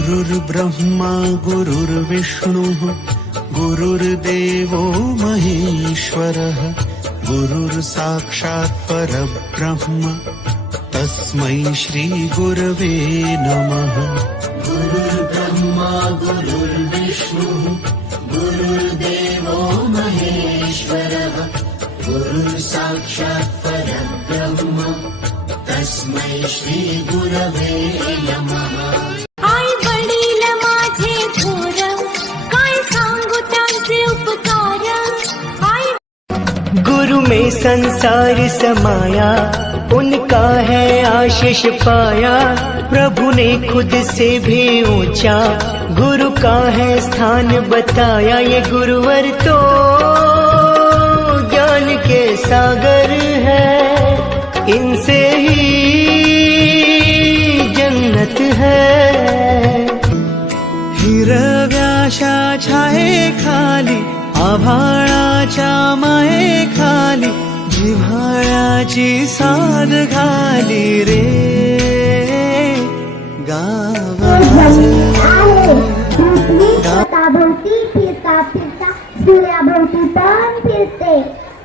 गुरुर्ब्रह्मा गुरुर्विष्णुः गुरुर्देवो महेश्वरः गुरुर्साक्षात् परब्रह्म तस्मै श्री गुरवे नमः। गुरुर्ब्रह्मा गुरुर्विष्णुः गुरुर्देवो महेश्वरः गुरुर्साक्षात् परब्रह्म तस्मै श्री गुरवे नमः। गुरु में संसार समाया, उनका है आशीष पाया। प्रभु ने खुद से भी ऊंचा गुरु का है स्थान बताया। ये गुरुवर तो ज्ञान के सागर है, इनसे ही जन्नत है। हिरव्याशा छाये खाली आभाळाच्या माये खाली जिव्हाळ्याची साध घाली रे गावाभोवती फिरता फिरता सूर्याभोवती पण फिरते।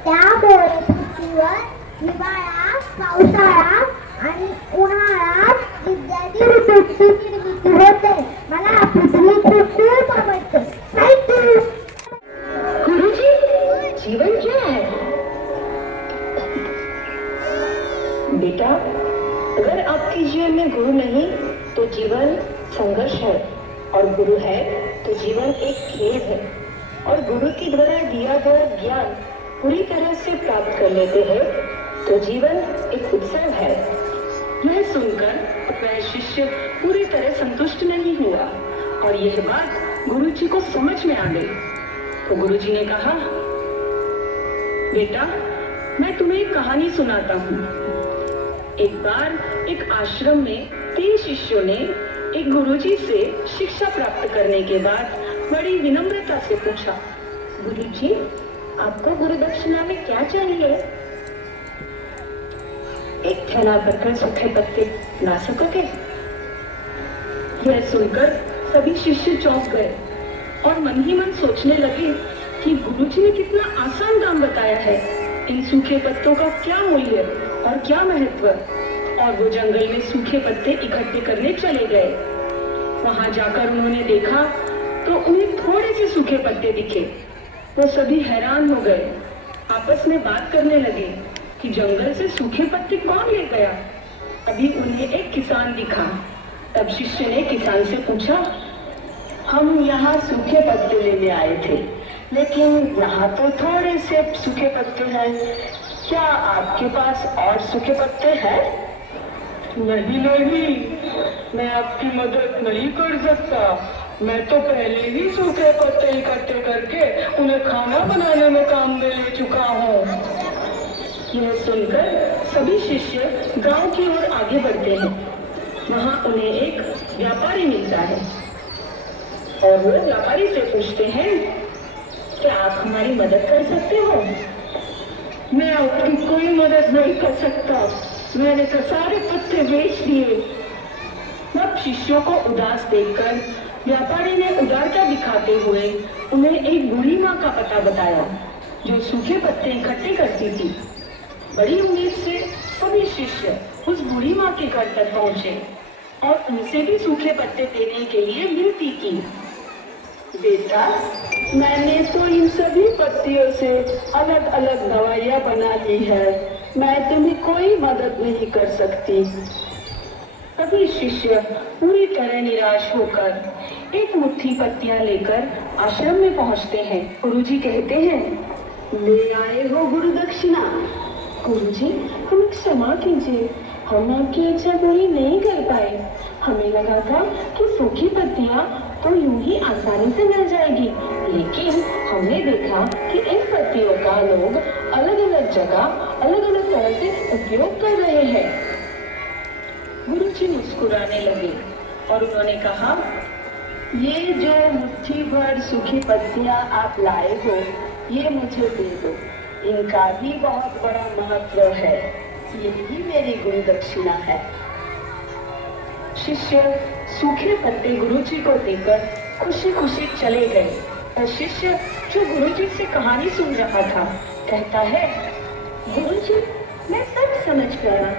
त्यामुळे पृथ्वीवर हिवाळा पावसाळा आणि उन्हाळ्यात इत्यादी ऋतूंची निर्मिती होते। मला पृथ्वी खूप आवडते। गुरुजी, जीवन क्या है? बेटा, अगर आपके जीवन में गुरु नहीं तो जीवन संघर्ष है, और गुरु है तो जीवन एक खेल है। और गुरु के द्वारा दिया गया ज्ञान पूरी तरह से प्राप्त कर लेते हैं तो जीवन एक उत्सव है। यह सुनकर वह शिष्य पूरी तरह संतुष्ट नहीं हुआ और यह बात गुरुजी को समझ में आ गई। तो गुरुजी ने कहा, बेटा, मैं तुम्हें एक कहानी सुनाता हूँ। एक बार एक आश्रम में 3 शिष्यों ने एक गुरुजी से शिक्षा प्राप्त करने के बाद बड़ी विनम्रता से पूछा, गुरुजी, आपको गुरु दक्षिणा में क्या चाहिए? एक थैला भरकर सूखे पत्ते ला सकोगे? यह सुनकर सभी शिष्य चौंक गए और मन ही मन सोचने लगे कि गुरुजी ने कितना आसान काम बताया है। इन सूखे पत्तों का क्या मूल्य और क्या महत्व। और वो जंगल में सूखे पत्ते इकट्ठे करने चले गए। वहां जाकर उन्होंने देखा तो उन्हें थोड़े से सूखे पत्ते दिखे। वो सभी हैरान हो गए, आपस में बात करने लगे कि जंगल से सूखे पत्ते कौन ले गया। अभी उन्हें एक किसान दिखा। तब शिष्य ने किसान से पूछा, हम यहाँ सूखे पत्ते लेने आए थे, लेकिन यहाँ तो थोड़े से सूखे पत्ते हैं, क्या आपके पास और सूखे पत्ते हैं? नहीं नहीं, मैं आपकी मदद नहीं कर सकता। मैं तो पहले ही सूखे पत्ते इकट्ठे करके उन्हें खाना बनाने में काम में ले चुका हूँ। यह सुनकर सभी शिष्य गांव की ओर आगे बढ़ते हैं। वहाँ उन्हें एक व्यापारी मिलता है और वो व्यापारी से पूछते हैं, क्या आप हमारी मदद कर सकते हो? मैं आपकी कोई मदद नहीं कर सकता, मैंने तो सारे पत्ते बेच दिए। तब शिष्यों को उदास देखकर व्यापारी ने उदारता दिखाते हुए उन्हें एक बूढ़ी माँ का पता बताया जो सूखे पत्ते इकट्ठे करती थी। बड़ी उम्मीद से सभी शिष्य उस बूढ़ी माँ के घर तक पहुँचे और उनसे भी सूखे पत्ते देने के लिए विनती की। बेटा, मैंने तो इन सभी पत्तियों से अलग अलग दवाइयाँ बना ली है, मैं तुम्हें कोई मदद नहीं कर सकती। सभी शिष्य पूरी तरह निराश होकर एक मुट्ठी पत्तियां लेकर आश्रम में पहुंचते हैं। गुरुजी कहते हैं, ले आए हो गुरु दक्षिणा? गुरुजी, हमें क्षमा कीजिए, हम आपकी इच्छा पूरी नहीं कर पाए। हमें लगा था कि सूखी पत्तियां तो यूं ही आसानी से मिल जाएगी, लेकिन हमने देखा कि इन पत्तियों का लोग अलग अलग जगह अलग अलग तरह से उपयोग कर रहे हैं। गुरुजी मुस्कुराने लगे और उन्होंने कहा, ये जो मुट्ठी भर सूखी पत्तियां आप लाए हो, ये मुझे दे दो, इनका भी बहुत बड़ा महत्व है, यही मेरी गुरु दक्षिणा है। शिष्य सूखे पत्ते गुरुजी को देकर खुशी खुशी चले गए और शिष्य जो गुरुजी से कहानी सुन रहा था कहता है, गुरुजी, मैं सब समझ गया।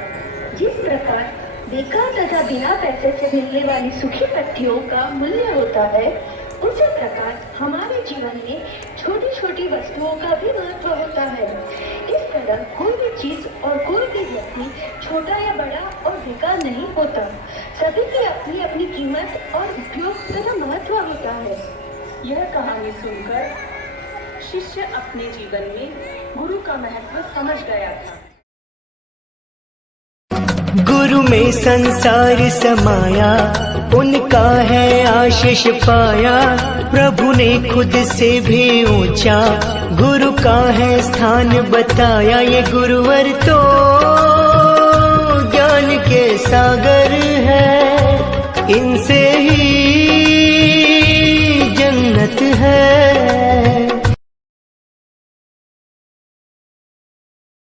जिस प्रकार बेकार तथा बिना पैसे से मिलने वाली सूखी पत्तियों का मूल्य होता है, उसी प्रकार हमारे जीवन में छोटी छोटी वस्तुओं का भी महत्व होता है। इस तरह कोई भी चीज और कोई भी व्यक्ति छोटा या बड़ा और बेकार नहीं होता। सभी की अपनी अपनी कीमत और उपयोग तथा महत्व होता है। यह कहानी सुनकर शिष्य अपने जीवन में गुरु का महत्व समझ गया था। गुरु में संसार समाया, उनका है आशीष पाया। प्रभु ने खुद से भी ऊंचा गुरु का है स्थान बताया। ये गुरुवर तो ज्ञान के सागर है, इनसे ही जन्नत है।